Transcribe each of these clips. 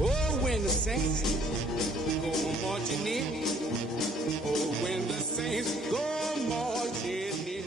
Oh, when the saints go marching in. Oh, when the saints go marching in.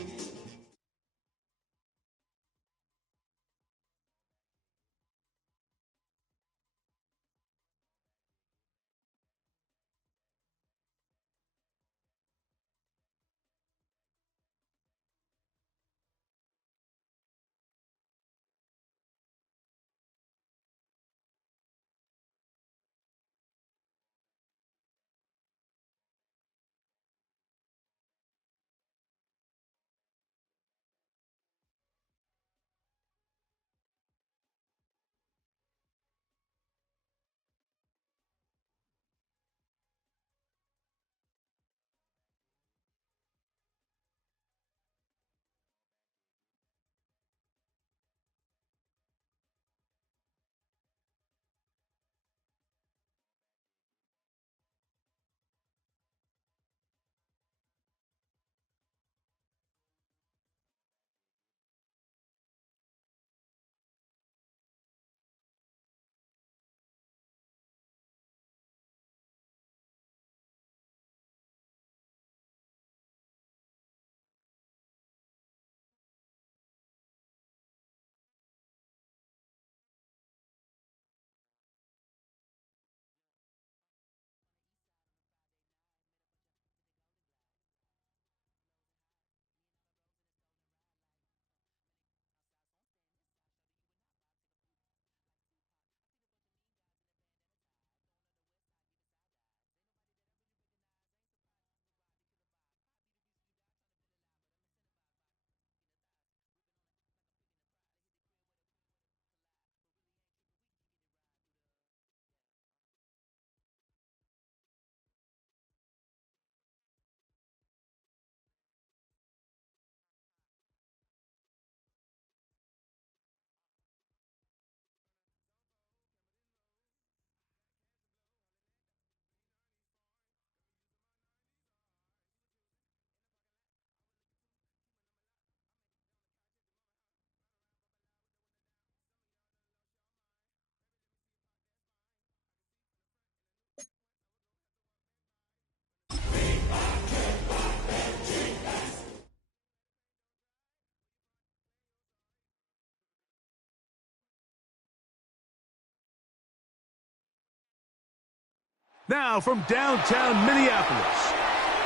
Now from downtown Minneapolis,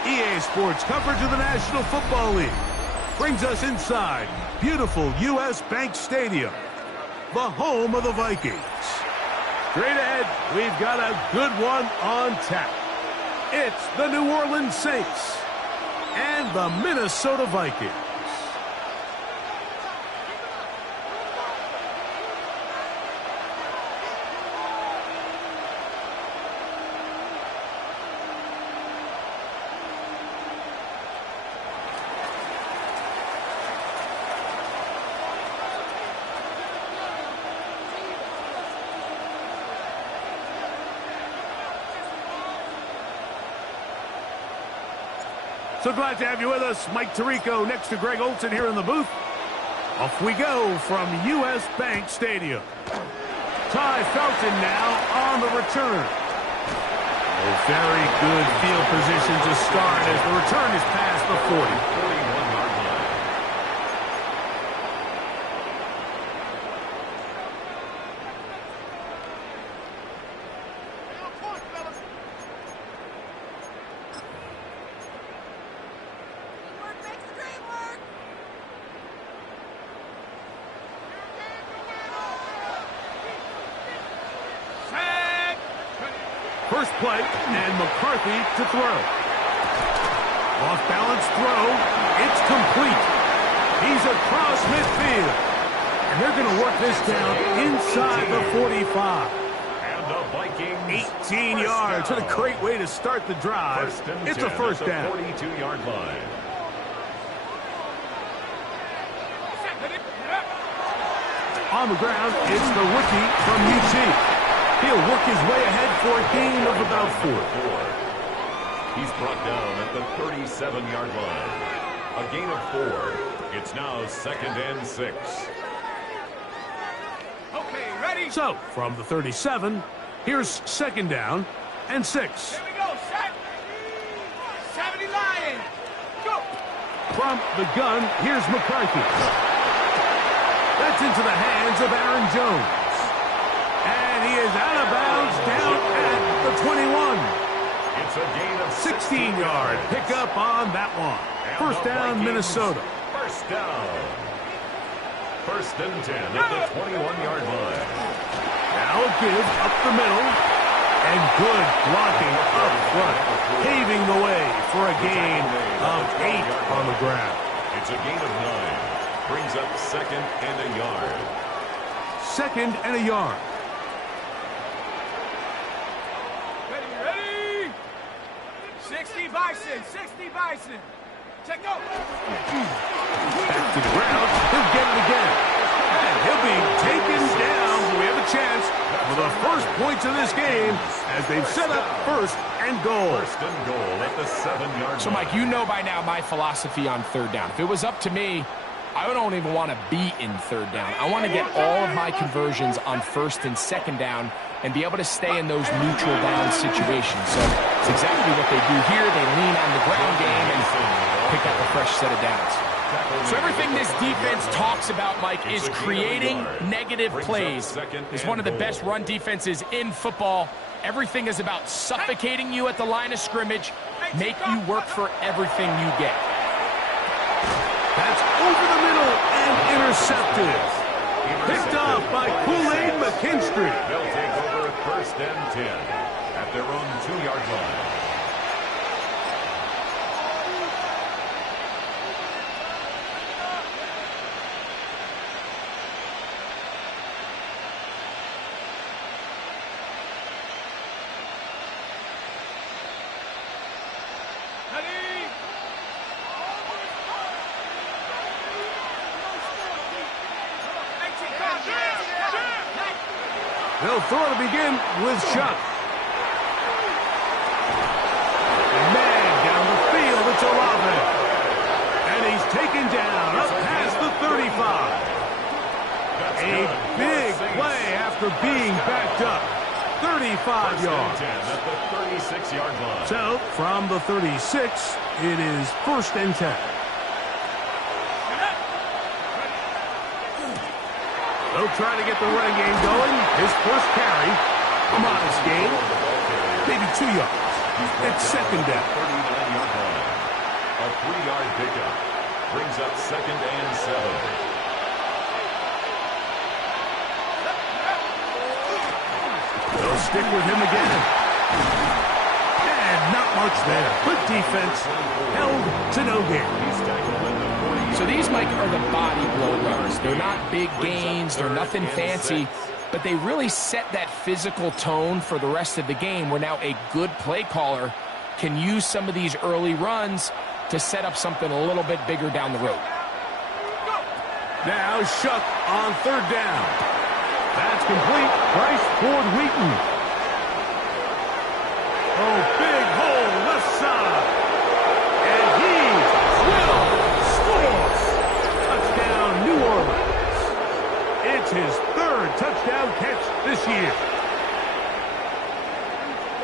EA Sports coverage of the National Football League brings us inside beautiful U.S. Bank Stadium, the home of the Vikings. Straight ahead, we've got a good one on tap. It's the New Orleans Saints and the Minnesota Vikings. So glad to have you with us. Mike Tirico next to Greg Olson here in the booth. Off we go from U.S. Bank Stadium. Ty Felton now on the return. A very good field position to start as the return is past the 40. 41-yard line. First play, and McCarthy to throw. Off-balance throw. It's complete. He's across midfield. And they're going to work this down inside the 45. And the Vikings 18 yards. What a great way to start the drive. It's a first down. 42-yard line. On the ground, it's the rookie from UT. He'll work his way ahead for a gain of about 4. He's brought down at the 37-yard line. A gain of 4. It's now 2nd and 6. Okay, ready? So, from the 37, Here's 2nd down and 6. Here we go, set. 70 Lions. Go. From the gun, here's McCarthy. That's into the hands of Aaron Jones. And he is out of bounds down at the 21. It's a gain of 16-yard pickup on that one. First down, Minnesota. First down. 1st and 10 at the 21-yard line. Now a give up the middle. And good blocking up front, paving the way for a gain of 8 on the ground. It's a gain of 9. Brings up 2nd and a yard. 2nd and a yard. Ready? 60 Bison, 60 Bison. Check out. Back to the ground. He'll get it again. And he'll be taken down. We have a chance for the first points of this game as they've set up 1st and goal. 1st and goal at the 7-yard line. So, Mike, you know by now my philosophy on 3rd down. If it was up to me, I don't even want to be in 3rd down. I want to get all of my conversions on 1st and 2nd down and be able to stay in those neutral down situations. So it's exactly what they do here. They lean on the ground game and pick up a fresh set of downs. So everything this defense talks about, Mike, is creating negative plays. It's one of the best run defenses in football. Everything is about suffocating you at the line of scrimmage, make you work for everything you get. That's over the middle and intercepted. Picked off by Kool-Aid McKinstry. They'll take over at 1st and 10 at their own 2-yard line. They'll throw to begin with Chuck. Man, down the field, it's Olave. And he's taken down up past the 35. A big play after being backed up. 35 yards. At the 36-yard line. So, from the 36, it is 1st and 10. They'll try to get the running game going. His first carry, a modest gain, maybe 2 yards. It's 2nd down. 39-yard line. A 3-yard pickup. Brings up 2nd and 7. They'll stick with him again. And not much there. Good defense. Held to no gain. He's tackled in the 40. So these, Mike, are the body blow runs. They're not big gains. They're nothing fancy. But they really set that physical tone for the rest of the game where now a good play caller can use some of these early runs to set up something a little bit bigger down the road. Now Shuck on 3rd down. That's complete. Bryce toward Wheaton. Oh, big hole left side. And he will score. Touchdown, New Orleans. It's his 3rd touchdown catch this year.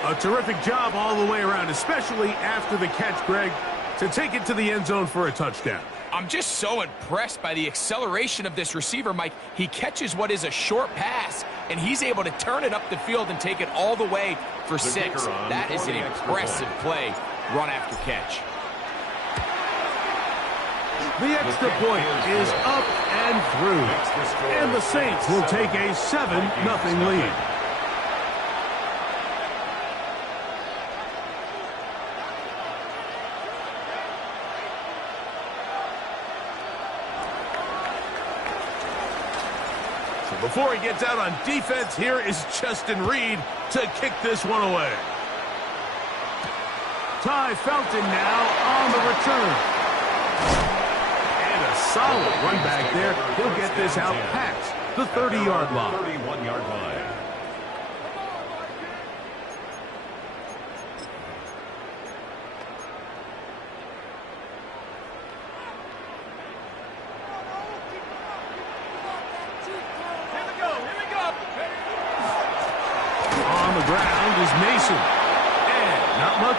A terrific job all the way around, especially after the catch, Greg, to take it to the end zone for a touchdown. I'm just so impressed by the acceleration of this receiver, Mike. He catches what is a short pass, and he's able to turn it up the field and take it all the way for 6. That is an impressive play, run after catch. The extra point is up and through, and the Saints will take a 7-0 lead. Before he gets out on defense, here is Justin Reed to kick this one away. Ty Felton now on the return. And a solid run back there. He'll get this out past the 30-yard line. 31-yard line.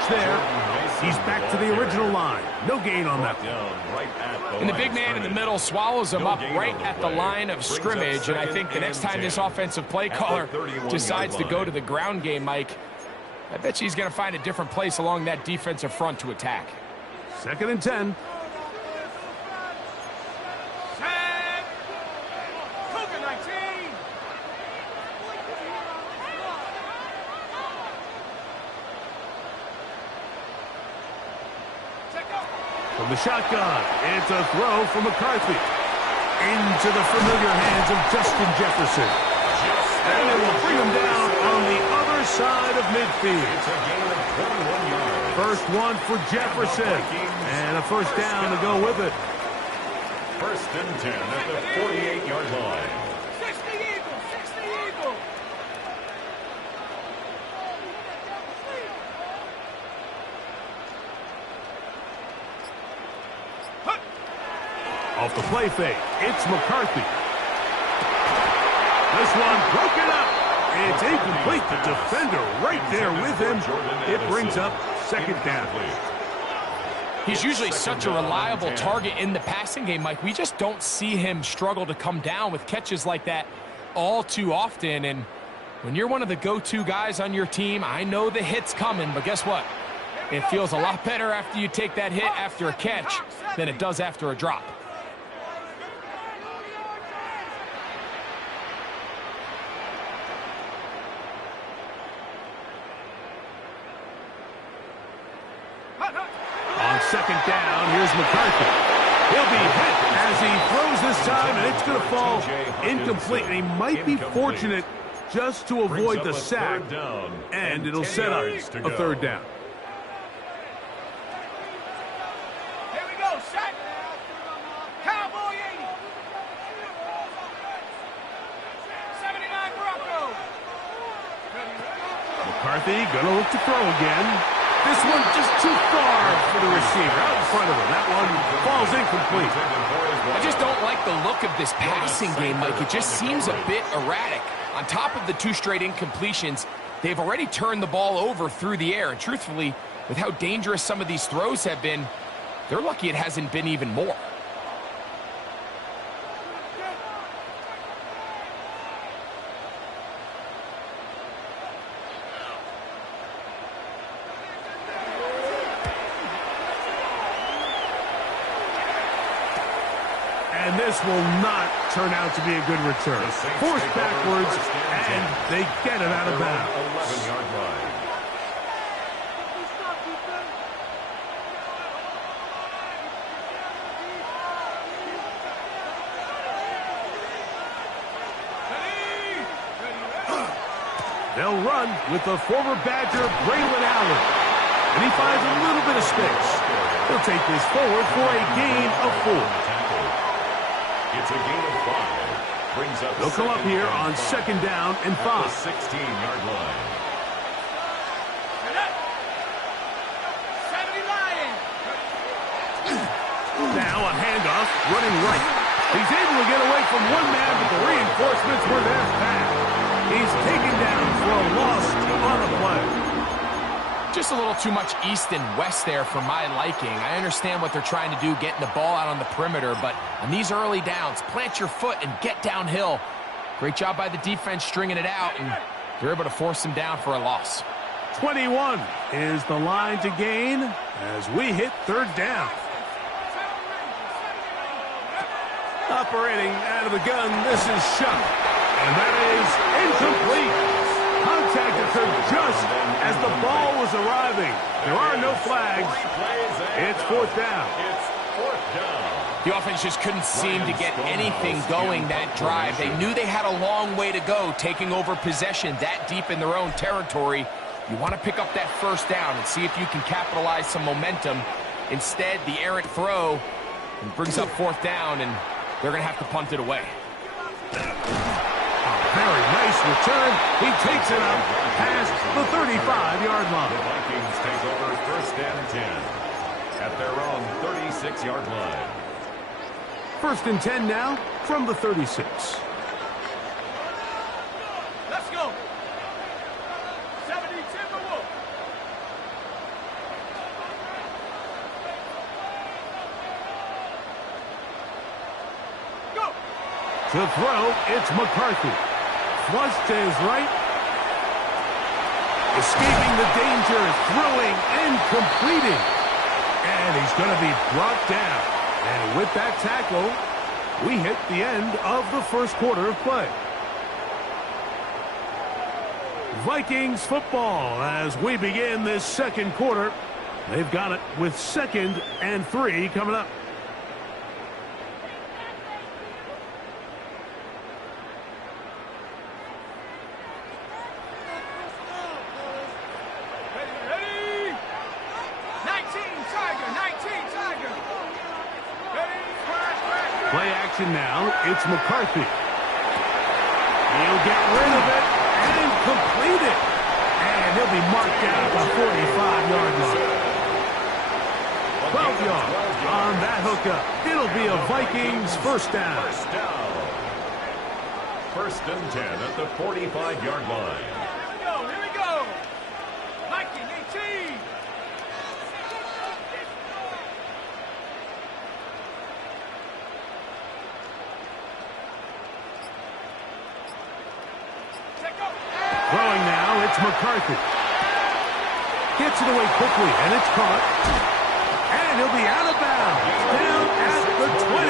catch there. He's back to the original line. No gain on that. And the big man in the middle swallows him up right at the line of scrimmage. And I think the next time this offensive play caller decides to go to the ground game, Mike, I bet he's going to find a different place along that defensive front to attack. 2nd and 10. From the shotgun, it's a throw from McCarthy. Into the familiar hands of Justin Jefferson. And it will bring him down on the other side of midfield. It's a gain of 21 yards. First one for Jefferson. And a first down to go with it. 1st and 10 at the 48-yard line. Off the play fake, it's McCarthy. This one broken up. It's incomplete. The defender right there with him. It brings up 2nd down. He's usually such a reliable target in the passing game, Mike. We just don't see him struggle to come down with catches like that all too often. And when you're one of the go-to guys on your team, I know the hit's coming, but guess what? It feels a lot better after you take that hit after a catch than it does after a drop. On 2nd down, here's McCarthy. He'll be hit as he throws this time, and it's going to fall incomplete. And he might be fortunate just to avoid the sack, and it'll set up a 3rd down. Here we go, set. Cowboy 80. 79 Bronco. McCarthy going to look to throw again. This one just too far for the receiver. Out in front of him. That one falls incomplete. I just don't like the look of this passing game, Mike. It just seems a bit erratic. On top of the 2 straight incompletions, they've already turned the ball over through the air. And truthfully, with how dangerous some of these throws have been, they're lucky it hasn't been even more. And this will not turn out to be a good return. Forced backwards, and they get it out of bounds. 11-yard line. They'll run with the former Badger, Braylon Allen. And he finds a little bit of space. He'll take this forward for a gain of 4. It's a gain of 5. Brings up They'll come up here on 2nd down and 5. 16-yard line. 70 Lion. Now a handoff, running right. He's able to get away from one man, but the reinforcements were there fast. He's taken down for a loss on the play. Just a little too much east and west there for my liking. I understand what they're trying to do, getting the ball out on the perimeter, but on these early downs, plant your foot and get downhill. Great job by the defense stringing it out, and they're able to force him down for a loss. 21 is the line to gain as we hit 3rd down. Operating out of the gun, this is Shuck, and that is incomplete. Contact occurred just as the ball was arriving. There are no flags. It's 4th down. The offense just couldn't seem to get anything going that drive. They knew they had a long way to go, taking over possession that deep in their own territory. You want to pick up that 1st down and see if you can capitalize some momentum. Instead, the errant throw brings up 4th down, and they're going to have to punt it away. Very nice return. He takes it up past the 35-yard line. The Vikings take over 1st and 10 at their own 36-yard line. 1st and 10 now from the 36. Let's go. 70 Timberwolves. To throw, it's McCarthy. Flush to his right. Escaping the danger, throwing and completing. And he's going to be brought down. And with that tackle, we hit the end of the first quarter of play. Vikings football as we begin this second quarter. They've got it with 2nd and 3 coming up. Play action now. It's McCarthy. He'll get rid of it and complete it. And he'll be marked down at the 45-yard line. 12 yards on that hookup. It'll be a Vikings first down. First and 10 at the 45-yard line. Here we go. Viking 18. Throwing now, it's McCarthy. Gets it away quickly, and it's caught. And he'll be out of bounds, down at the 20.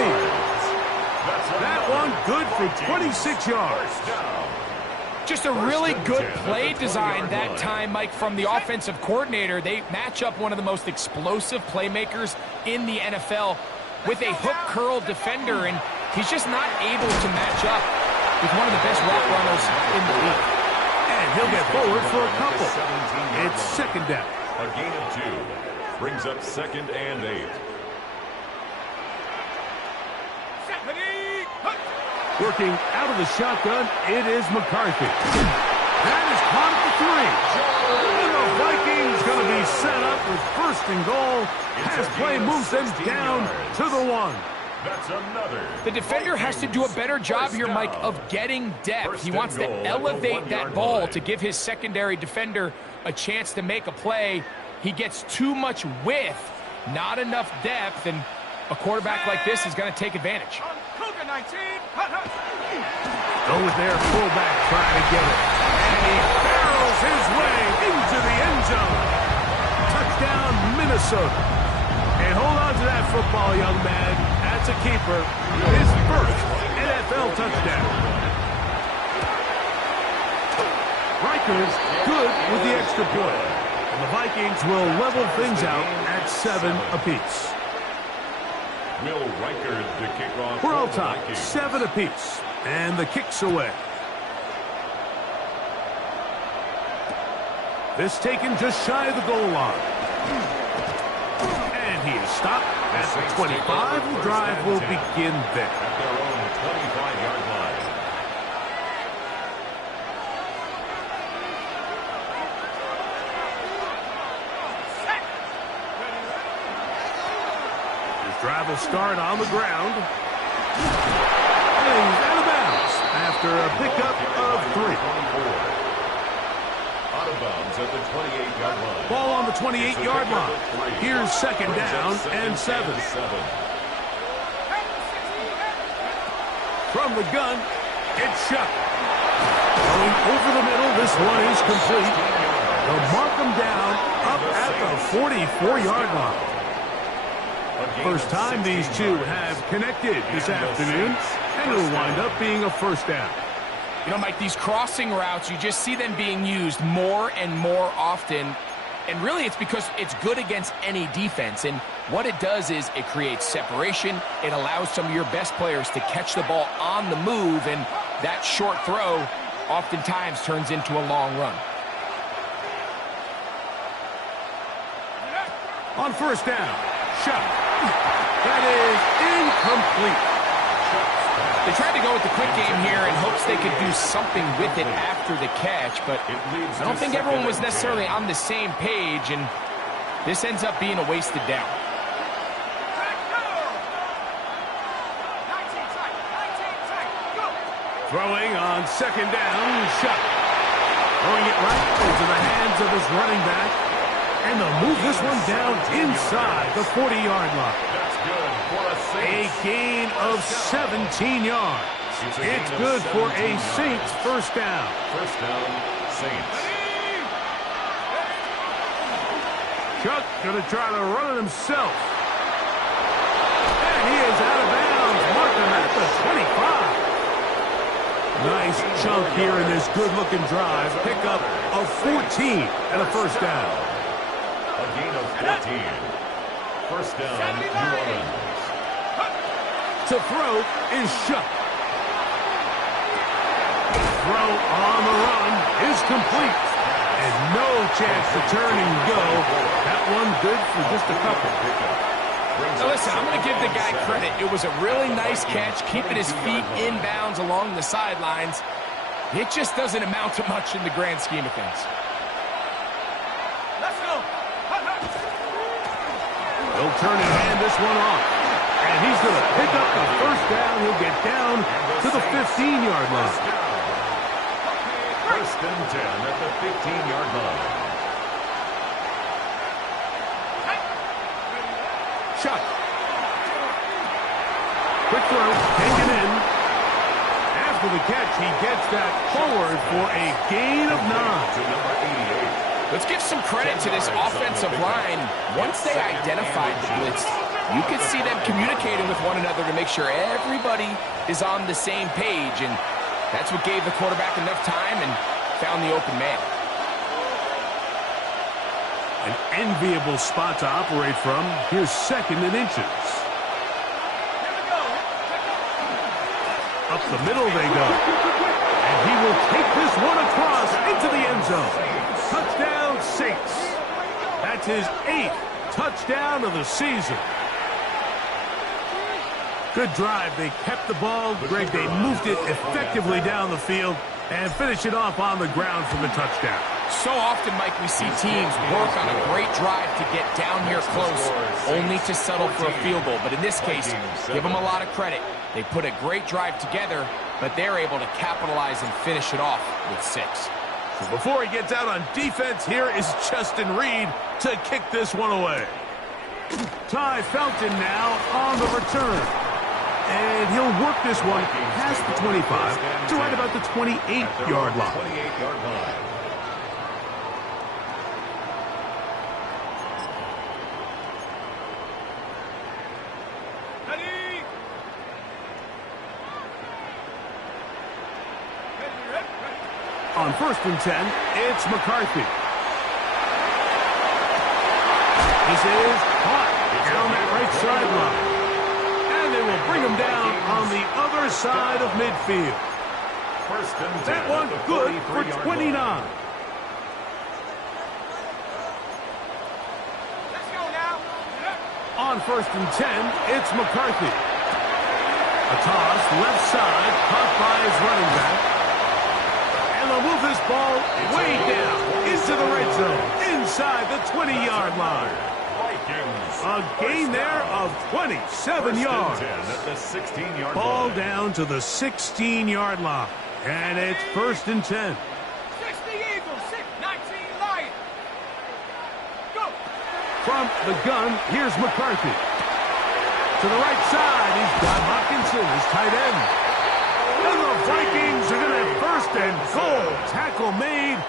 That one good for 26 yards. Just a really good play design that time, Mike, from the offensive coordinator. They match up one of the most explosive playmakers in the NFL with a hook curl defender, and he's just not able to match up with one of the best route runners in the league. And he'll get forward for a couple. It's second down. A gain of 2 brings up 2nd and 8. Working out of the shotgun, it is McCarthy. That is caught at the 3. And the Vikings going to be set up with 1st and goal as play moves them down to the 1. That's another. The defender has to do a better job here, Mike, of getting depth. He wants to elevate that ball to give his secondary defender a chance to make a play. He gets too much width, not enough depth, and a quarterback like this is going to take advantage. Go with their fullback, try to get it. And he barrels his way into the end zone. Touchdown, Minnesota. And hold on to that football, young man. That's a keeper. His first NFL touchdown. Rikers good with the extra point. And the Vikings will level things out at 7 apiece. Will Riker to kick off. We're all tied, 7 apiece. And the kick's away. This taken just shy of the goal line. And he is stopped at the 25. The drive will begin there. At their own 25-yard line. His drive will start on the ground. And he's out of bounds after a pickup of 3. Out of bounds at the 28-yard line. Ball on the 28-yard line. Here's second down and 7. From the gun, it's Shuck. Going over the middle, this one is complete. They'll mark him down up at the 44-yard line. First time these two have connected this afternoon, and it'll wind up being a first down. You know, Mike, these crossing routes, you just see them being used more and more often. And really, it's because it's good against any defense. And what it does is it creates separation. It allows some of your best players to catch the ball on the move. And that short throw oftentimes turns into a long run. On first down, Shuck. That is incomplete. They tried to go with the quick game here in hopes they could do something with it after the catch, but I don't think everyone was necessarily on the same page, and this ends up being a wasted down. Throwing on second down, Shuck. Throwing it right into the hands of his running back, and they'll move this one down inside the 40-yard line. That's good for a gain of 17 yards. It's good for a Saints first down. First down, Saints. Chuck going to try to run it himself. And he is out of bounds. Mark him at the 25. Nice chunk here in this good-looking drive. Pick up of 14 and a first down. A gain of 14. First down, New Orleans. To throw is Chuck. Throw on the run is complete. And no chance to turn and go. That one good for just a couple. Now listen, I'm going to give the guy credit. It was a really nice catch, keeping his feet inbounds along the sidelines. It just doesn't amount to much in the grand scheme of things. Let's go. He'll turn and hand this one off. And he's going to pick up the first down. He'll get down to the 15-yard line. First and 10 at the 15-yard line. Chuck. Quick throw, taken in. After the catch, he gets that forward for a gain of 9. To number 88. Let's give some credit to this offensive line. Once they identified the blitz, you could see them communicating with one another to make sure everybody is on the same page, and that's what gave the quarterback enough time and found the open man. An enviable spot to operate from. Here's second and inches. Up the middle they go. And he will take this one across into the end zone. Touchdown, Saints. That's his 8th touchdown of the season. Good drive. They kept the ball. Greg, they moved it effectively down the field and finish it off on the ground for the touchdown. So often, Mike, we see teams work on a great drive to get down here close, only to settle for a field goal. But in this case, give them a lot of credit. They put a great drive together, but they're able to capitalize and finish it off with 6. So before he gets out on defense, here is Justin Reed to kick this one away. Ty Felton now on the return. And he'll work this one past the 25 to right about the 28-yard line. 28-yard line. On first and 10, it's McCarthy. This is caught down that right sideline. And they will bring him down on the other side of midfield. First and 10. That one good for 29. Let's go now. On first and 10, it's McCarthy. A toss left side, caught by his running back. And they'll move this ball way down into the red zone, inside the 20-yard line. A gain there of 27 yards. At the 16-yard Ball line. down to the 16-yard line. And it's first and 10. 60 Eagles, 19 Lions. Go. From the gun, here's McCarthy. To the right side, he's got Hopkinson, his tight end. And the Vikings are going to have first and goal. Tackle made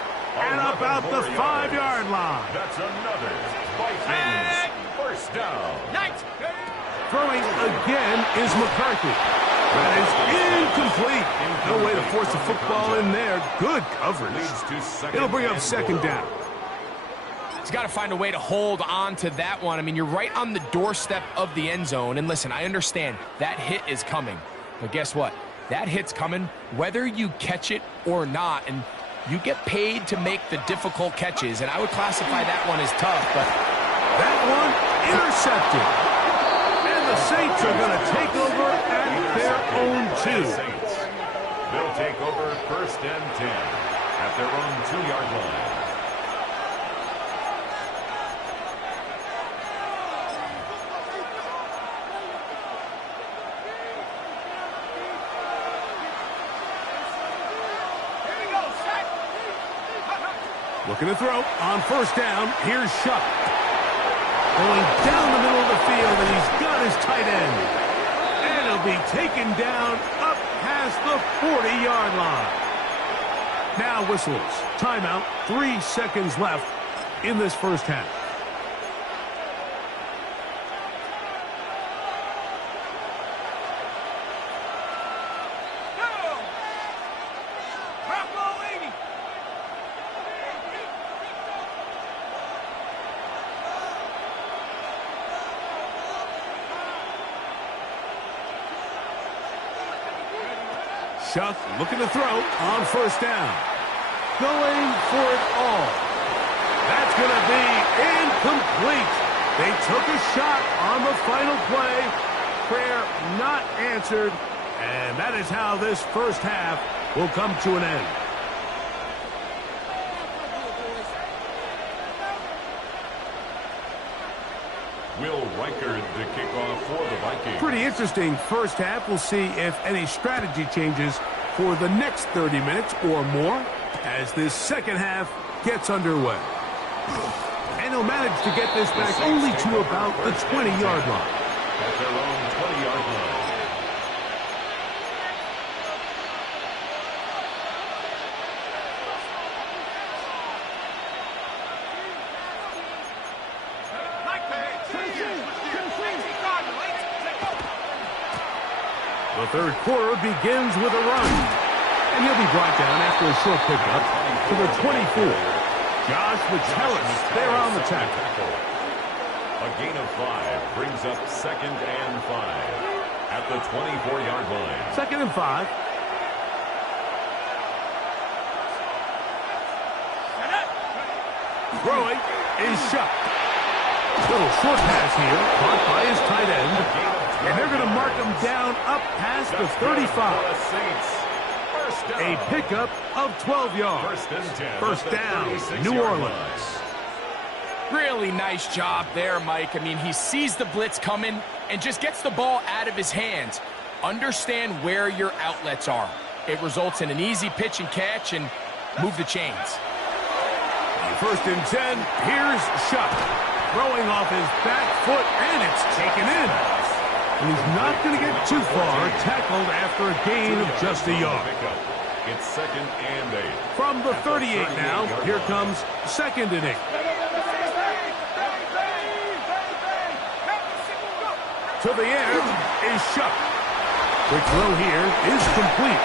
and about the 5-yard line. That's another Vikings first down. Throwing again is McCarthy. That is incomplete. No way to force the football in there. Good coverage. It'll bring up second down. He's got to find a way to hold on to that one. I mean, you're right on the doorstep of the end zone. And listen, I understand that hit is coming. But guess what? That hit's coming whether you catch it or not. And you get paid to make the difficult catches. And I would classify that one as tough. But that one intercepted. And the Saints are going to take over at their own 2. They'll take over first and 10 at their own 2-yard line. Looking to throw on first down. Here's Shuck. Going down the middle of the field, and he's got his tight end. And he'll be taken down up past the 40-yard line. Now whistles. Timeout. 3 seconds left in this first half. Shuck looking to throw on first down. Going for it all. That's going to be incomplete. They took a shot on the final play. Prayer not answered. And that is how this first half will come to an end. Will Reichard to kick off for the Vikings. Pretty interesting first half. We'll see if any strategy changes for the next 30 minutes or more as this second half gets underway. And he'll manage to get this back only to about the 20-yard line. At their own 20-yard line. The third quarter begins with a run. And he'll be brought down after a short pickup to the 24. Josh Metellus there on the tackle. A gain of 5 brings up 2nd and 5 at the 24-yard line. 2nd and 5. Throwing is shot. Little short pass here, caught by his tight end. And they're going to mark him down up past the 35. A pickup of 12 yards. First down, New Orleans. Really nice job there, Mike. I mean, he sees the blitz coming and just gets the ball out of his hands. Understand where your outlets are. It results in an easy pitch and catch and move the chains. First and 10, here's Shuck. Throwing off his back foot, and it's taken in. And he's not going to get too far, tackled after a gain of just a yard. It's 2nd and 8. From the 38 now, here comes 2nd and 8. To the air is Shuck. Quick throw here is complete.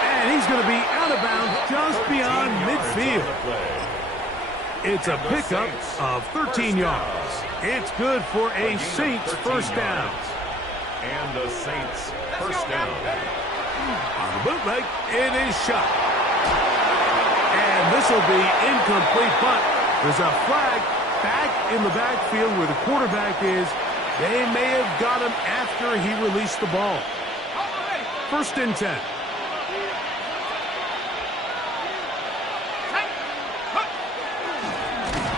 And he's going to be out of bounds just beyond midfield. It's a pickup of 13 yards. It's good for a Saints first down. And the Saints first down. On the bootleg, it is Shuck. And this will be incomplete, but there's a flag back in the backfield where the quarterback is. They may have got him after he released the ball. First and 10.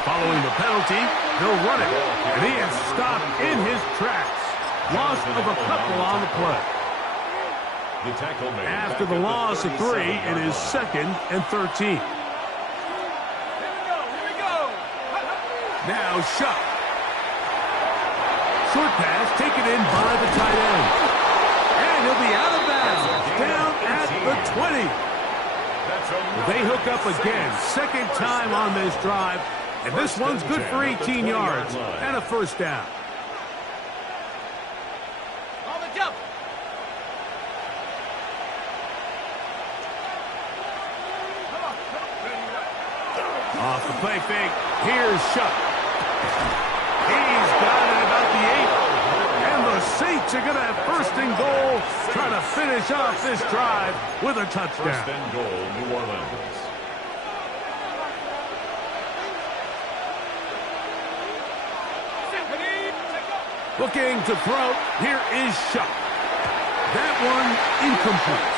Following the penalty, he'll run it. And he is stopped in his tracks. Loss of a couple on the play. The tackle made. After the loss of 3, it is 2nd and 13. Now Shuck. Short pass taken in by the tight end. And he'll be out of bounds. Down at the 20. They hook up again. 2nd time on this drive. And this one's good for 18 yards and a first down. Off the play fake, here's Shuck. He's got it about the 8. And the Saints are going to have first and goal, trying to finish off this drive with a touchdown. First and goal, New Orleans. Looking to throw, here is Shuck. That one incomplete.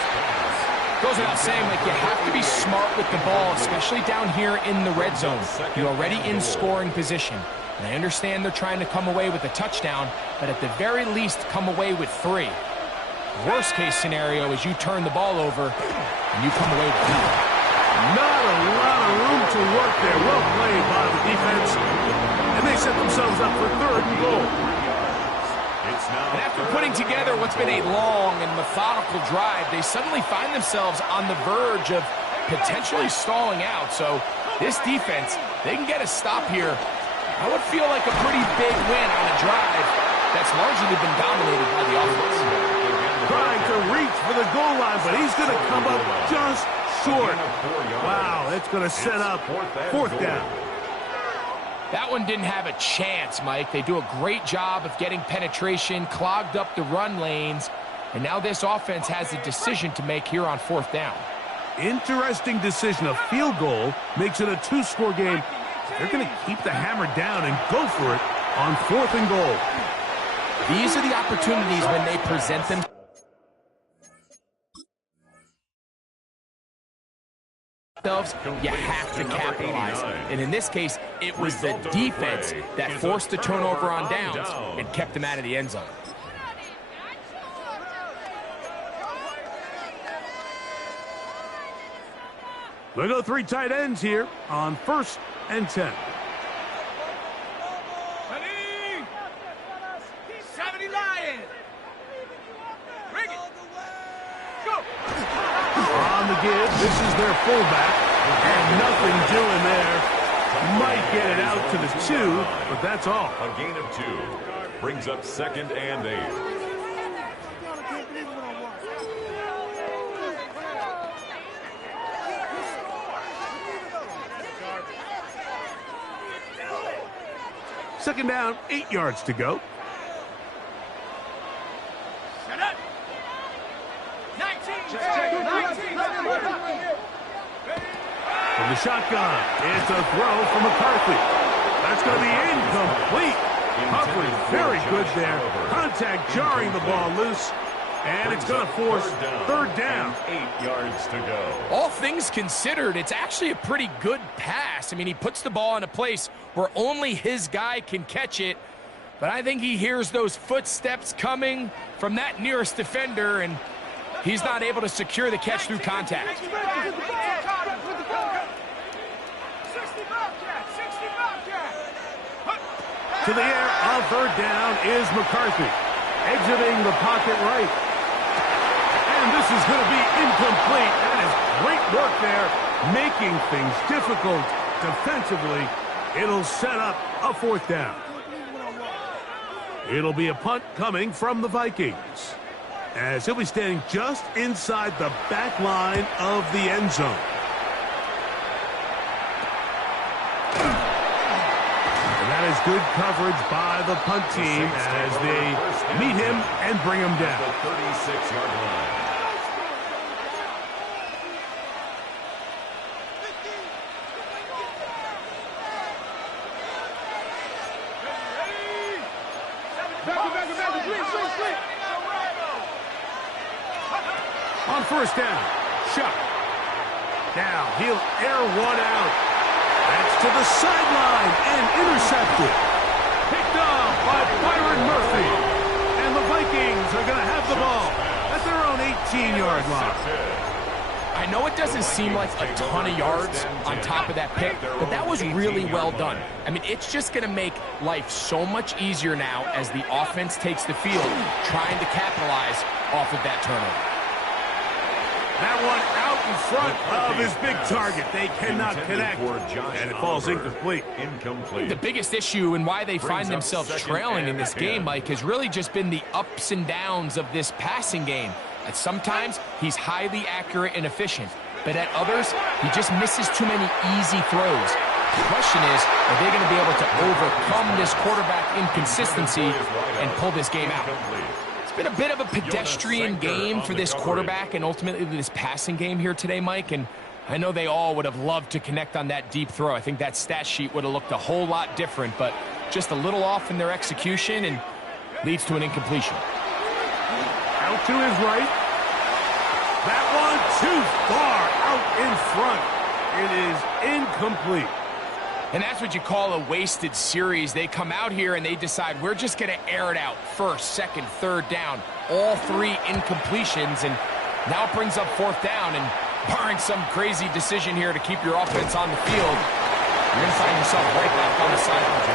Goes without saying, like, you have to be smart with the ball, especially down here in the red zone. You're already in scoring position. And I understand they're trying to come away with a touchdown, but at the very least, come away with 3. Worst case scenario is you turn the ball over and you come away with 2. Not a lot of room to work there. Well played by the defense. And they set themselves up for 3rd and goal. It's now After putting together what's been a long and methodical drive, they suddenly find themselves on the verge of potentially stalling out. So this defense, they can get a stop here. I would feel like a pretty big win on a drive that's largely been dominated by the offense. Trying to reach for the goal line, but he's going to come up just short. Wow, that's going to set up fourth down. That one didn't have a chance, Mike. They do a great job of getting penetration, clogged up the run lanes, and now this offense has a decision to make here on fourth down. Interesting decision. A field goal makes it a two-score game. They're going to keep the hammer down and go for it on 4th and goal. These are the opportunities when they present them. You have to capitalize. And in this case, it was the defense that forced the turnover on downs and kept them out of the end zone. We'll go 3 tight ends here on 1st and 10. On the give, this is their fullback, and nothing doing there. Might get it out to the 2, but that's all. A gain of 2 brings up 2nd and 8. Second down, 8 yards to go. From the shotgun, it's a throw from McCarthy. That's going to be incomplete. Coverage very good there. Contact jarring the ball loose. And it's going to force third down. 8 yards to go. All things considered, it's actually a pretty good pass. I mean, he puts the ball in a place where only his guy can catch it. But I think he hears those footsteps coming from that nearest defender, and he's not able to secure the catch through contact. To the air on third down is McCarthy. Exiting the pocket right. And this is going to be incomplete. That is great work there, making things difficult defensively. It'll set up a 4th down. It'll be a punt coming from the Vikings, as he'll be standing just inside the back line of the end zone. And that is good coverage by the punt team as they meet him and bring him down. The 36-yard line. On first down, shot. Now he'll air one out. That's to the sideline and intercepted. Picked off by Byron Murphy. And the Vikings are going to have the ball at their own 18-yard line. I know it doesn't seem like a ton of yards on top of that pick, but that was really well done. I mean, it's just going to make life so much easier now as the offense takes the field, trying to capitalize off of that turnover. That one out in front of his big target. They cannot connect, and it falls incomplete. The biggest issue and why they find themselves trailing in this game, Mike, has really just been the ups and downs of this passing game. At sometimes, he's highly accurate and efficient, but at others, he just misses too many easy throws. The question is, are they going to be able to overcome this quarterback inconsistency and pull this game out? It's been a bit of a pedestrian game for this quarterback and ultimately this passing game here today, Mike, and I know they all would have loved to connect on that deep throw. I think that stat sheet would have looked a whole lot different, but just a little off in their execution and leads to an incompletion. Out to his right. That one too far out in front. It is incomplete. And that's what you call a wasted series. They come out here and they decide we're just going to air it out. First, second, third down. All 3 incompletions, and now it brings up 4th down. And barring some crazy decision here to keep your offense on the field, you're going to find yourself right back on the sideline.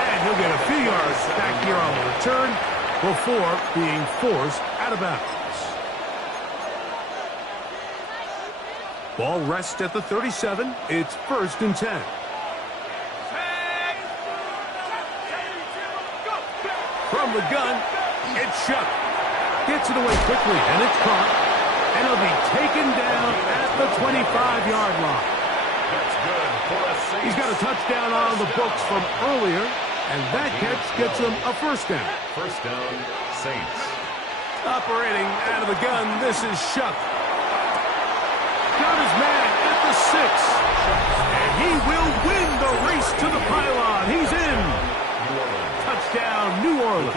And he'll get a few yards back here on the return. before being forced out of bounds. Ball rests at the 37. It's 1st and 10. From the gun, it's Shuck. Gets it away quickly, and it's caught. And it'll be taken down at the 25-yard line. That's good for a Saints. He's got a touchdown on the books from earlier, and that catch gets him a 1st down. 1st down, Saints. Operating out of the gun, this is Shuck. Got his man at the 6. And he will win the race to the pylon. He's in. Touchdown, New Orleans.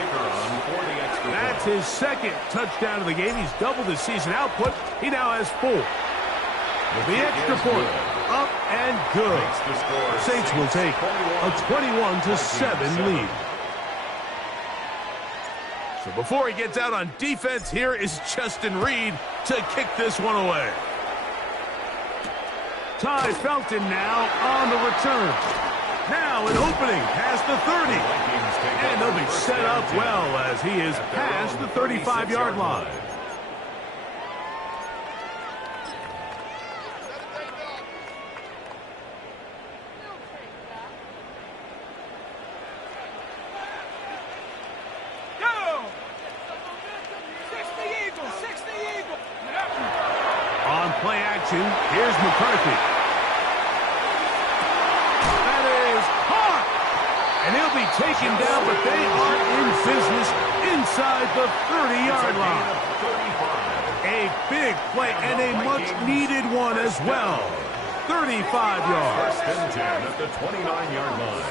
That's his 2nd touchdown of the game. He's doubled his season output. He now has 4. The extra point, up and good. The Saints will take a 21-7 lead. So before he gets out on defense, here is Justin Reed to kick this one away. Ty Felton now on the return. Now an opening past the 30. And they'll be set up well as he is past the 35-yard line. On play action, here's McCarthy. That is caught! And he'll be taken down, but they are in business inside the 30-yard line. A big play and a much-needed one as well. 35 yards. 1st and 10 at the 29-yard line.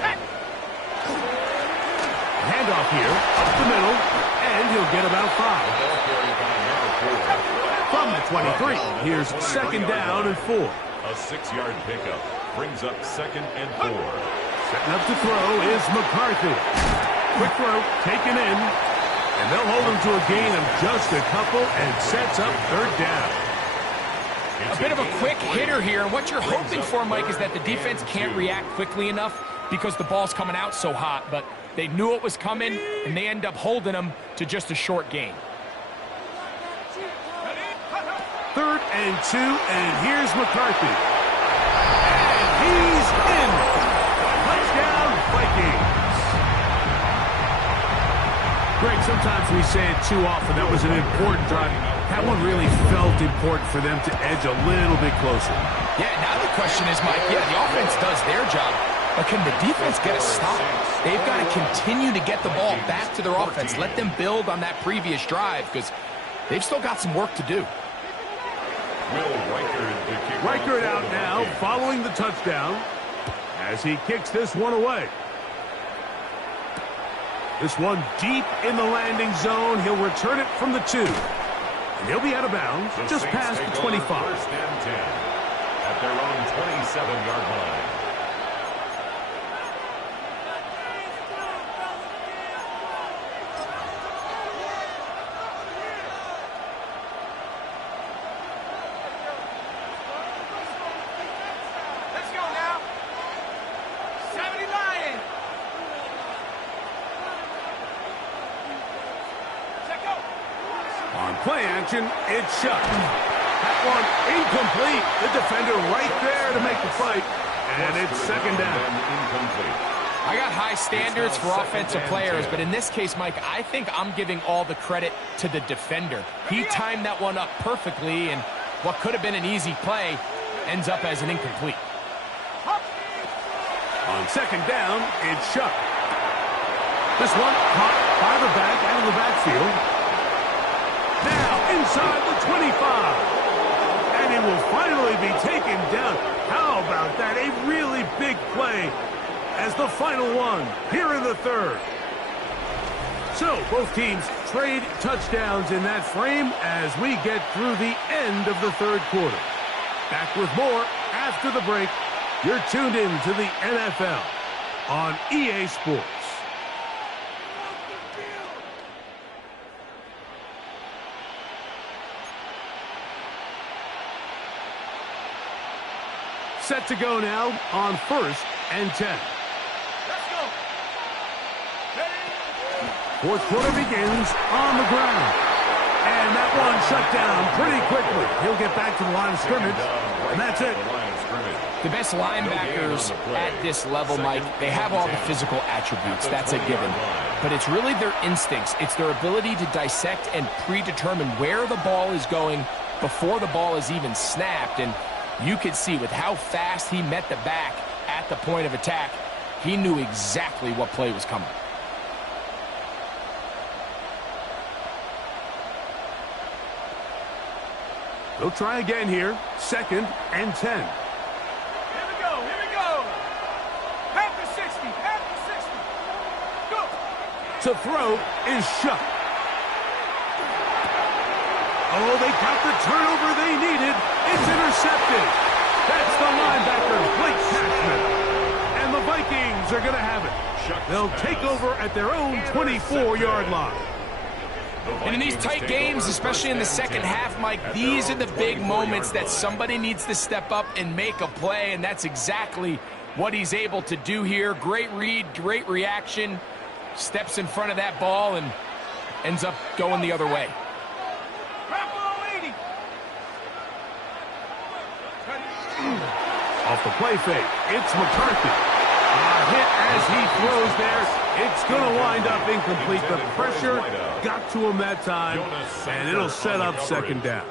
Handoff here, up the middle, and he'll get about 5. From the 23, here's 2nd down and 4. A 6-yard pickup brings up 2nd and 4. Setting up to throw is McCarthy. Quick throw, taken in, and they'll hold him to a gain of just a couple and sets up 3rd down. A bit of a quick hitter here, and what you're hoping for, Mike, is that the defense can't react quickly enough because the ball's coming out so hot, but they knew it was coming, and they end up holding them to just a short gain. 3rd and 2, and here's McCarthy. And he's in. Touchdown, Vikings. Greg, sometimes we say it too often. That was an important drive. That one really felt important for them to edge a little bit closer. Yeah, now the question is, Mike, yeah, the offense does their job, but can the defense get a stop? They've got to continue to get the ball back to their offense. Let them build on that previous drive because they've still got some work to do. Reichert out now, following the touchdown, as he kicks this one away. This one deep in the landing zone. He'll return it from the 2. And he'll be out of bounds just past the 25. 1st and 10 at their own 27-yard line. Play action, it's Shuck. That one incomplete. The defender right there to make the fight. And it's 2nd down. I got high standards for offensive players, but in this case, Mike, I think I'm giving all the credit to the defender. He timed that one up perfectly, and what could have been an easy play ends up as an incomplete. On 2nd down, it's Shuck. This one caught by the back out of the backfield. Now inside the 25. And he will finally be taken down. How about that? A really big play as the final one here in the 3rd. So both teams trade touchdowns in that frame as we get through the end of the 3rd quarter. Back with more after the break. You're tuned in to the NFL on EA Sports. Set to go now on 1st and 10. Let's go. Ready? Fourth quarter begins on the ground. And that one shut down pretty quickly. He'll get back to the line of scrimmage, and that's it. The best linebackers at this level, Mike, they have all the physical attributes. That's a given. But it's really their instincts. It's their ability to dissect and predetermine where the ball is going before the ball is even snapped. And you could see with how fast he met the back at the point of attack, he knew exactly what play was coming. They'll try again here. 2nd and 10. Here we go. Half the 60. Go. To throw is Shuck. Oh, they got the turnover they needed. It's intercepted. That's the linebacker, Blake Cashman. And the Vikings are going to have it. They'll take over at their own 24-yard line. And in these tight games, especially in the second half, Mike, these are the big moments that somebody needs to step up and make a play, and that's exactly what he's able to do here. Great read, great reaction, steps in front of that ball and ends up going the other way. Off the play fake, it's McCarthy. A hit as he throws there. It's going to wind up incomplete. The pressure got to him that time, and it'll set up 2nd down.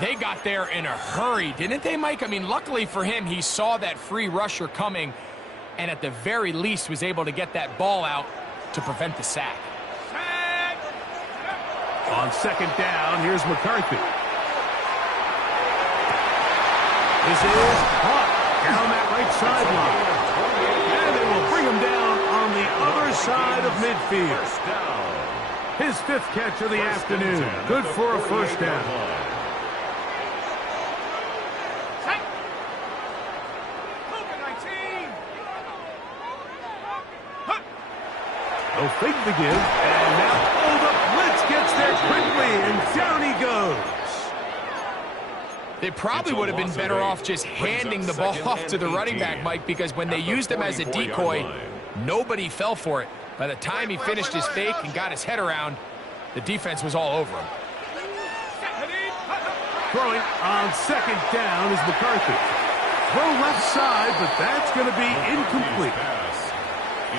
They got there in a hurry, didn't they, Mike? I mean, luckily for him, he saw that free rusher coming, and at the very least was able to get that ball out to prevent the sack. On 2nd down, here's McCarthy. This is caught down that right sideline. And they will bring him down on the other side of midfield. His 5th catch of the afternoon. Good for a 1st down. They'll fake the give. And now, the blitz gets there quickly, and down he goes. They probably would have been better off just handing the ball off to the running back, Mike, because when they used him as a decoy, nobody fell for it. By the time he finished his fake and got his head around, the defense was all over him. Throwing on 2nd down is McCarthy. Throw left side, but that's going to be incomplete.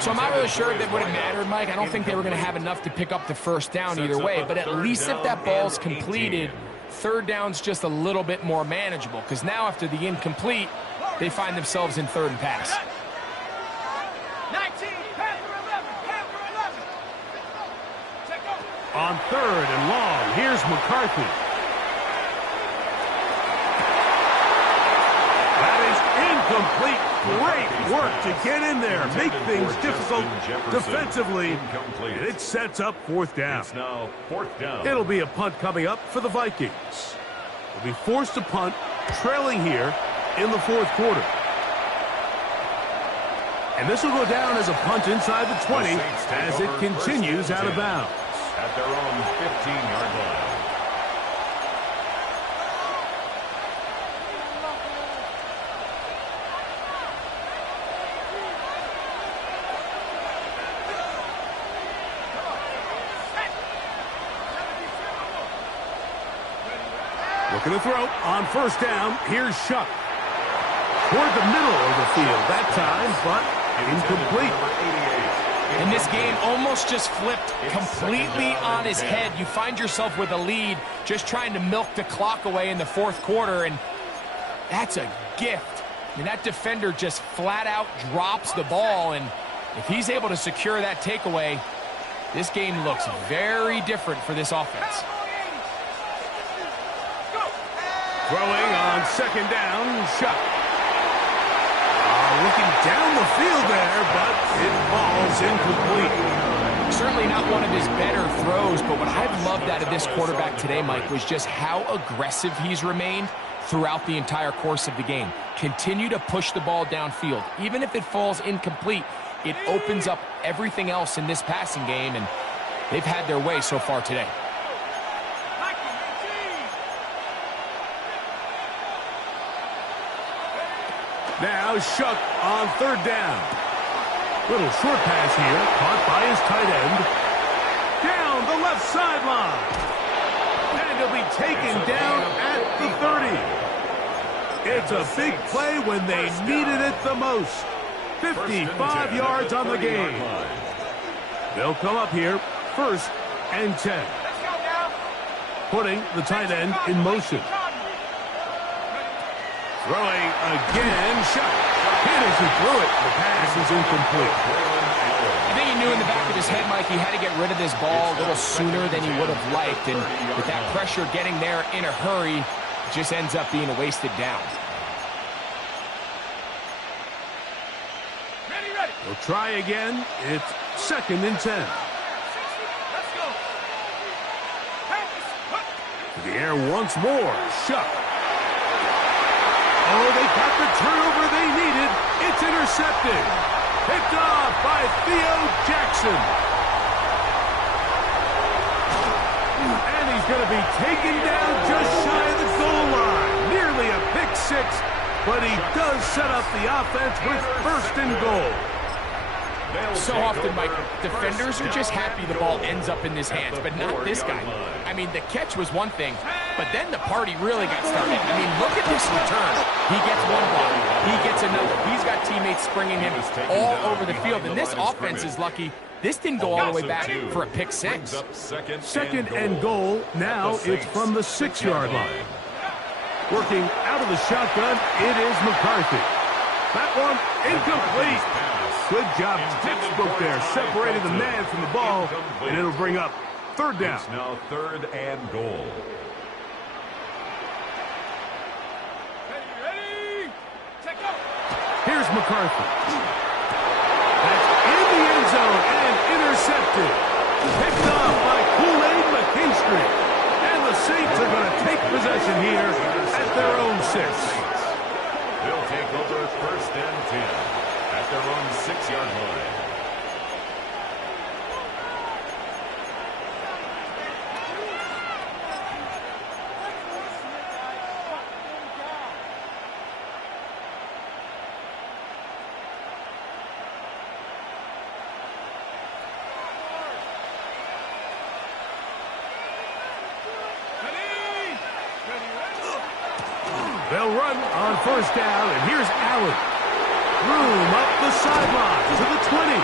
So I'm not really sure if that would have mattered, Mike. I don't think they were going to have enough to pick up the 1st down either way, but at least if that ball's completed, 3rd down's just a little bit more manageable, because now after the incomplete, they find themselves in 3rd and pass. 19, half for 11. On 3rd and long, here's McCarthy. That is incomplete. Great work to get in there, make things difficult defensively, and it sets up 4th down. It's now 4th down. It'll be a punt coming up for the Vikings. They'll be forced to punt, trailing here in the 4th quarter. And this will go down as a punt inside the 20 as it continues out of bounds. At their own 15-yard line. Looking to throw on 1st down. Here's Shuck. Toward the middle of the field that time, but incomplete. And this game almost just flipped completely on his head. You find yourself with a lead, just trying to milk the clock away in the 4th quarter, and that's a gift. I mean, that defender just flat out drops the ball, and if he's able to secure that takeaway, this game looks very different for this offense. Throwing on 2nd down, Shuck. Looking down the field there, but it falls incomplete. Certainly not one of his better throws, but what I've loved out of this quarterback today, Mike, was just how aggressive he's remained throughout the entire course of the game. Continue to push the ball downfield. Even if it falls incomplete, it opens up everything else in this passing game, and they've had their way so far today. Now Shuck on 3rd down. Little short pass here, caught by his tight end. Down the left sideline. And he'll be taken down at the 30. It's a big play when they needed it the most. 55 yards on the game. They'll come up here, 1st and 10. Putting the tight end in motion. Throwing again, shot. Peterson threw it. The pass is incomplete. I think he knew in the back of his head, Mike, he had to get rid of this ball a little sooner than he would have liked. And with that pressure getting there in a hurry, it just ends up being a wasted down. Ready. We'll try again. It's 2nd and 10. Let's go. To the air once more. Shuck. Oh, they got the turnover they needed. It's intercepted. Picked off by Theo Jackson. And he's going to be taken down just shy of the goal line. Nearly a pick six, but he does set up the offense with 1st and goal. So often, Mike, defenders are just happy the ball ends up in his hands, but not this guy. I mean, the catch was one thing, but then the party really got started. I mean, look at this return. He gets one ball. He gets another. He's got teammates springing him all over the field, and this offense is lucky. This didn't go all the way back for a pick six. 2nd and goal. Now it's from the 6-yard line. Working out of the shotgun, it is McCarthy. That one incomplete. Good job, textbook there, separating the man from the ball, and it'll bring up 3rd down. It's now 3rd and goal. Ready. Take go. Here's McCarthy. That's in the end zone and intercepted. Picked off by Kool-Aid McKinstry. And the Saints are going to take possession here at their own 6. They'll take over 1st and 10. At their own 6-yard line. They'll run on 1st down, and here's Allen. Room up the sideline to the 20.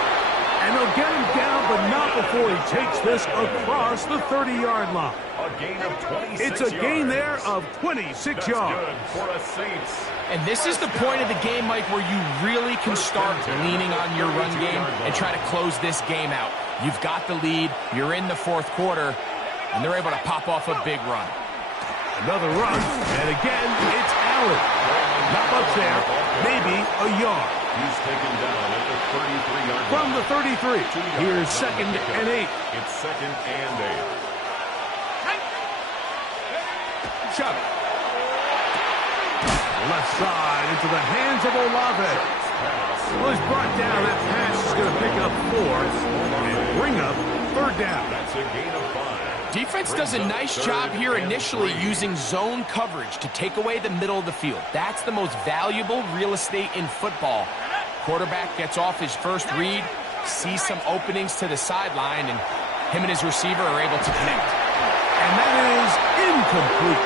And they'll get him down, but not before he takes this across the 30-yard line. A gain of 26 It's a gain there of 26 yards. Good for the Saints. And this is the point of the game, Mike, where you really can start leaning on your run game and try to close this game out. You've got the lead, you're in the 4th quarter, and they're able to pop off a big run. Another run, and again, it's Allen. Not much there, maybe a yard. He's taken down at the 33-yard line. From the 33, here's 2nd and 8. It's 2nd and 8. Shot. Left side into the hands of Olave. Well, he's brought down. That pass is going to pick up 4 and bring up 3rd down. That's a gain of 5. Defense does a nice job here initially using zone coverage to take away the middle of the field. That's the most valuable real estate in football. Quarterback gets off his first read, sees some openings to the sideline, and him and his receiver are able to connect. And that is incomplete.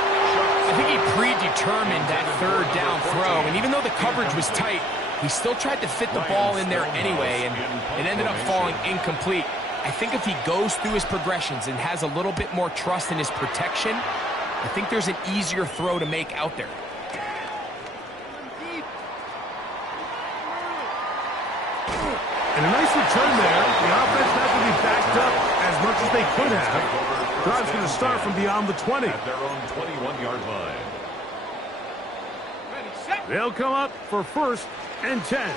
I think he predetermined that 3rd down throw, and even though the coverage was tight, he still tried to fit the ball in there anyway, and it ended up falling incomplete. I think if he goes through his progressions and has a little bit more trust in his protection, I think there's an easier throw to make out there. And a nice return there. The offense not going to be backed up as much as they could have. Drive's going to start from beyond the 20. At their own 21-yard line. Ready, set. They'll come up for 1st and 10.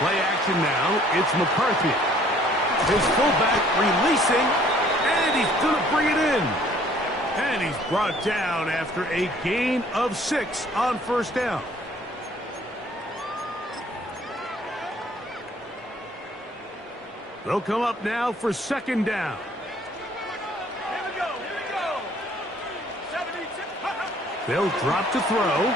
Play action now. It's McCarthy. His fullback releasing, and he's going to bring it in. And he's brought down after a gain of 6 on 1st down. They'll come up now for 2nd down. Here we go. 72. They'll drop to throw.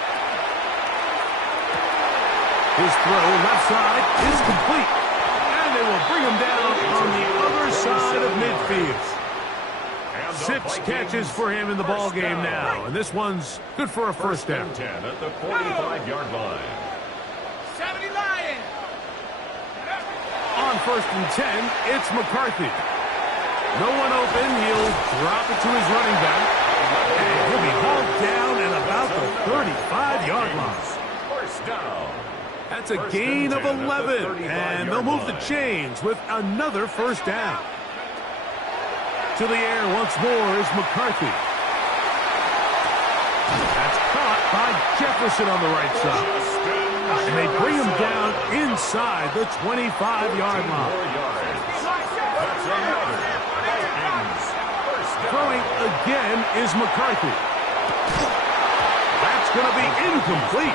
His throw left side is complete. And they will bring him down on the other side of midfield. 6 catches for him in the ball game now. And this one's good for a first down. 10 at the 45-yard line. 70 Lions. On first and 10, it's McCarthy. No one open. He'll drop it to his running back. And he'll be hauled down at about the 35-yard line. First down. That's a gain of 11. And they'll move the chains with another first down. To the air once more is McCarthy. That's caught by Jefferson on the right side. And they bring him down inside the 25-yard line. Throwing again is McCarthy. That's going to be incomplete.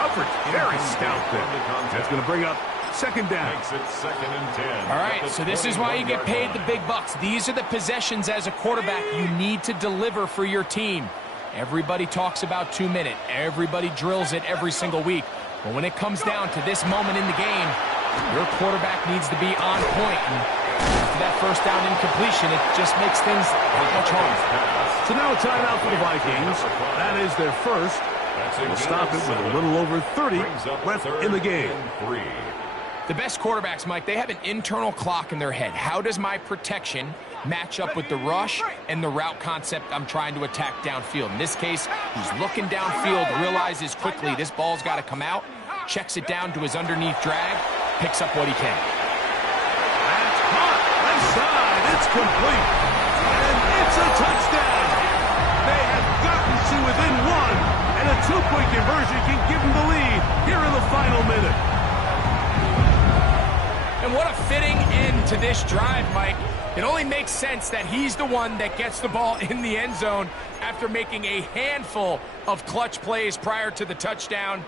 Coverage very stout there. That's going to bring up second down. Makes it 2nd and 10. All right, so this is why you get paid the big bucks. These are the possessions as a quarterback you need to deliver for your team. Everybody talks about 2-minute. Everybody drills it every single week. But when it comes down to this moment in the game, your quarterback needs to be on point. And after that first down incompletion, it just makes things that much harder. So now a timeout for the Vikings. That is their first. We'll stop it with a little over 30 left in the game. The best quarterbacks, Mike, they have an internal clock in their head. How does my protection match up with the rush and the route concept I'm trying to attack downfield? In this case, he's looking downfield, realizes quickly this ball's got to come out, checks it down to his underneath drag, picks up what he can. That's caught. Left side. It's complete. And it's a touchdown. They have gotten to within one. And a 2-point conversion can give them the lead here in the final minute. And what a fitting end to this drive, Mike. It only makes sense that he's the one that gets the ball in the end zone after making a handful of clutch plays prior to the touchdown.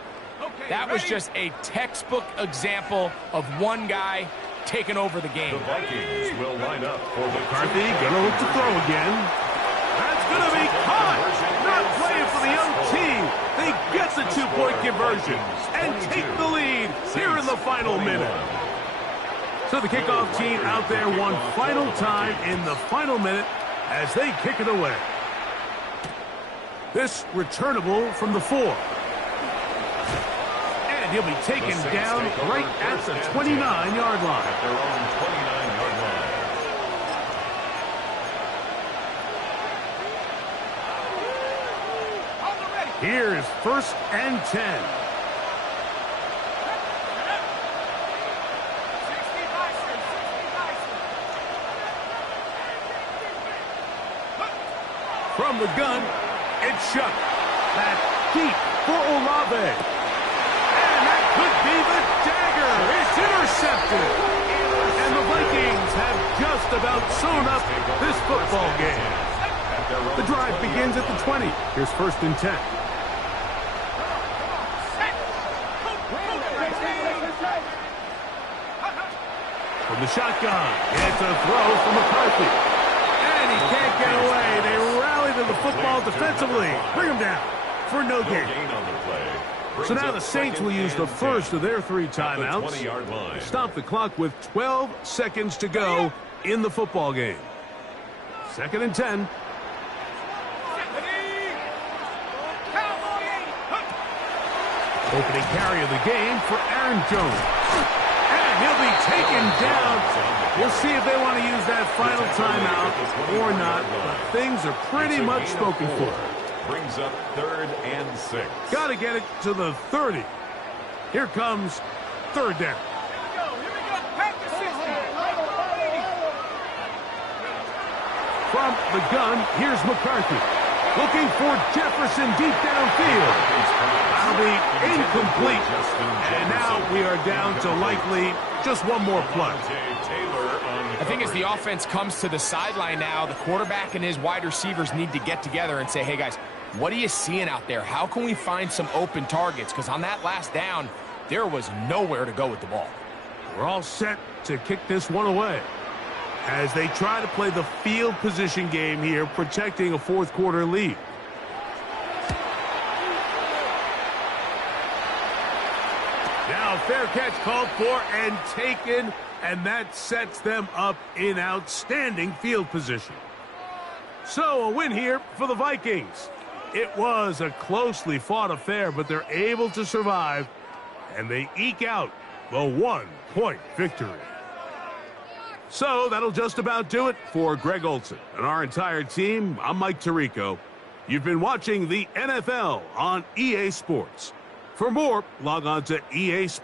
That was just a textbook example of one guy taking over the game. The Vikings will line up for McCarthy going to look to throw again. That's going to be caught. Not playing for the young team. They get the 2-point conversion and take the lead here in the final minute. So the kickoff team out there one final time in the final minute as they kick it away. This returnable from the 4. And he'll be taken down right at the 29-yard line. At their own 29-yard line. Here's first and 10. From the gun, it's Shuck. That deep for Olave. And that could be the dagger. It's intercepted. And the Vikings have just about sewn up this football game. The drive begins at the 20. Here's first and 10. From the shotgun, it's a throw from McCarthy. And he can't get away. They rally to the football defensively. Bring him down for no gain. So now the Saints will use the first of their 3 timeouts. Stop the clock with 12 seconds to go in the football game. 2nd and 10. Opening carry of the game for Aaron Jones. And he'll be taken down. We'll see if they want to use that final timeout or not. But things are pretty much spoken for. Brings up 3rd and 6. Got to get it to the 30. Here comes 3rd down. From the gun, here's McCarthy. Looking for Jefferson deep downfield. That'll be incomplete. And now we are down to likely just one more play. I think as the offense comes to the sideline now, the quarterback and his wide receivers need to get together and say, hey, guys, what are you seeing out there? How can we find some open targets? Because on that last down, there was nowhere to go with the ball. We're all set to kick this one away as they try to play the field position game here, protecting a 4th quarter lead. Now fair catch called for and taken, and that sets them up in outstanding field position. So a win here for the Vikings. It was a closely fought affair, but they're able to survive, and they eke out the 1-point victory. So that'll just about do it for Greg Olson and our entire team. I'm Mike Tirico. You've been watching the NFL on EA Sports. For more, log on to EA Sports.